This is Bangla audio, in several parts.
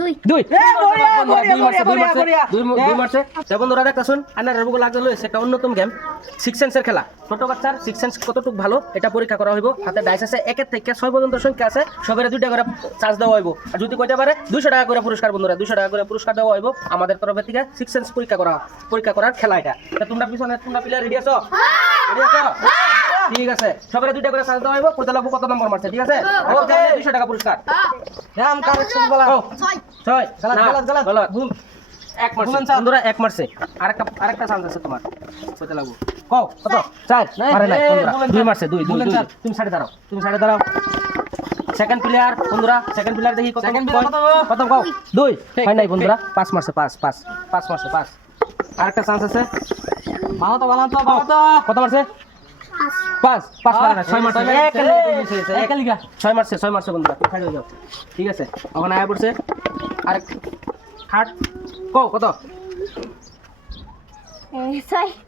দুই দুই বড়িয়া দুই মারছে তো বন্ধুরা দেখতেছুন আনার রবুগুলো লাগলো হয়েছে একটা অন্যতম গেম সিক্স সেন্সের খেলা ছোট বাচ্চার সিক্স সেন্স কতটুকু ভালো এটা পরীক্ষা করা হইব হাতে ডাইস আছে 1 থেকে 6 পর্যন্ত সংখ্যা আছে সবের 2টা করে চার্জ দেওয়া হইব আর যদি কইতে পারে 200 টাকা করে পুরস্কার বন্ধুরা 200 টাকা করে পুরস্কার দেওয়া হইব আমাদের তরফ থেকে সিক্স সেন্স পরীক্ষা করার খেলা এটা তো তোমরা পিছনে তোমরা প্লেয়ার রেডি আছো ঠিক আছে সবের 2টা করে চার্জ দেওয়া হইব কত লাগবে কত নম্বর মারছে ঠিক আছে ওকে 200 টাকা পুরস্কার নাম কারেকশন বলা 6 গলত ভুল এক মারছে বন্ধুরা এক মারছে আরেকটা চান্স আছে তোমার কত লাগবে কও কত 4 মারে নাই বন্ধুরা দুই মারছে দুই তুমি সাইডে দাঁড়াও সেকেন্ড প্লেয়ার বন্ধুরা সেকেন্ড প্লেয়ার দেখি কত কত কও দুই হয় নাই বন্ধুরা 5 মারছে 5 মারছে 5 আরেকটা চান্স আছে ভালো তো কত মারছে 5 মারে না 6 মারছে একালিকা 6 মারছে বন্ধুরা খাই যাও ঠিক আছে এখন আয়া পড়ছে আরেক খাট কও কত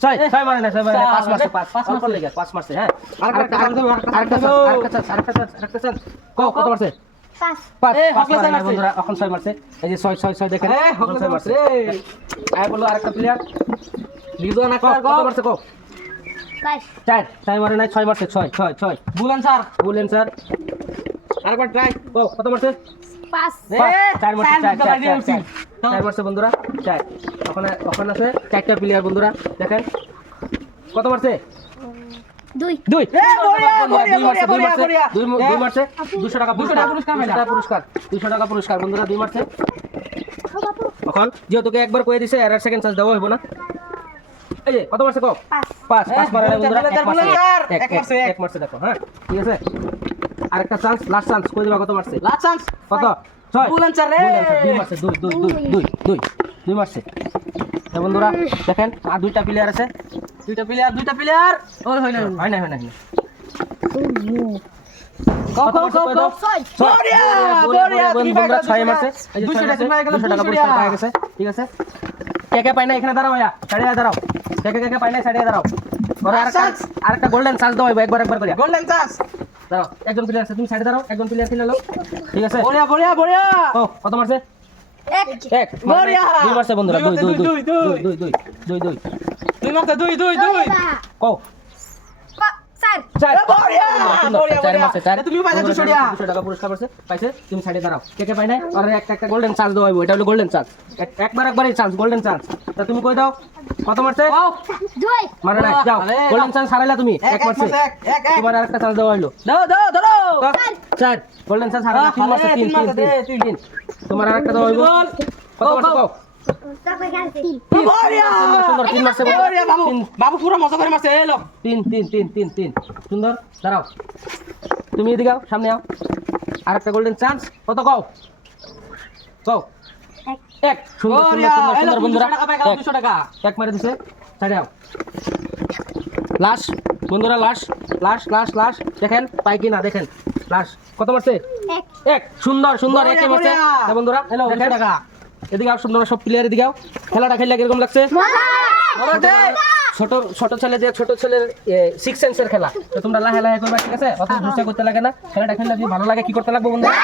ছয় মারে না 5 মারছে 5 অল্প লেগে 5 মারছে হ্যাঁ আরেকটা কও কত মারছে 5 মারে বন্ধুরা এখন 6 মারছে এই যে 6 দেখেন 6 মারছে আয় বলো আরেকটা প্লেয়ার লিজো না কত মারছে কও 4 মারে নাই 6 মারছে 6 বুলেন স্যার আরেকবার ট্রাই কও কত মারছে 4 মারছে বন্ধুরা 4 ওখানে আছে 4টা প্লেয়ার বন্ধুরা দেখেন কত মারছে দুই মারছে 200 টাকা পুরস্কার বন্ধুরা 2 মারছে এখন যেহেতু একবার কয়ে দিছে আর সেকেন্ড চান্স দেওয়া হইব না এই যে কত মারছে কও 5 মারে না বন্ধুরা এক মারছে দেখো হ্যাঁ ঠিক আছে আরেকটা চান্স লাস্ট চান্স কই দিবা কত মারছে লাস্ট চান্স কত 6 বুলেন স্যার রে 2 মারছে 2 মারছে তো বন্ধুরা দেখেন আর দুইটা প্লেয়ার আছে দুইটা প্লেয়ার ওর হয় না কও বন্ধুরা 6 মারছে 200 টাকা পুরস্কার পাওয়া গেছে ঠিক আছে কে পায় না এখানে দাঁড়াও সাইডে দাঁড়াও কে পায় না সাইডে দাঁড়াও ওরে আরেকটা গোল্ডেন চান্স দাও একবার করে গোল্ডেন চান্স দাঁড়াও একজন প্লেয়ার আছে তুমি সাইডে দাঁড়াও একজন প্লেয়ার কিনে নাও ঠিক আছে বড়িয়া ও কত মারছে এক বড়িয়া 2 মারছে বন্ধুরা 2 দুই কও তুমি পাইছো 200 টাকা পুরস্কার পাইছে তুমি সাইডে দাঁড়াও কে পাই নাই আর একটা গোল্ডেন চান্স দেওয়া হইব এটা হলো গোল্ডেন চান্স একবারই চান্স গোল্ডেন চান্স তা তুমি কই দাও কত মারছে মারে না যাও গোল্ডেন চান্স হারাইলা তুমি এক মারছে তোমার আরেকটা চান্স দেওয়া হইলো দাও 4 গোল্ডেন চান্স হারাইলা 3 মারছে 3 তোমার আরেকটা দেওয়া হইব কত মারছে কও সুন্দর 3 মারছে বাবু পুরো মজা করে মারছে এলো 3 সুন্দর দাঁড়াও তুমি এদিকে আও সামনে আও আরেকটা গোল্ডেন চান্স কত কও এক সুন্দর বন্ধুরা 200 টাকা এক মারে দিছে সাইডে আও লাস্ট বন্ধুরা লাস্ট দেখেন পাই কি না দেখেন লাস্ট কত মারছে এক সুন্দর একে মারছে বন্ধুরা এলো 200 টাকা এদিকে আও সুন্দর সব প্লেয়ার এদিকে আও খেলাটা খেললে কিরকম লাগছে ছোট ছেলের সিক্স সেন্সের খেলা তো তোমরা লাহে করবা ঠিক আছে অত চেষ্টা করতে লাগে না খেলাটা খেললে ভালো লাগে কি করতে লাগবে বন্ধুরা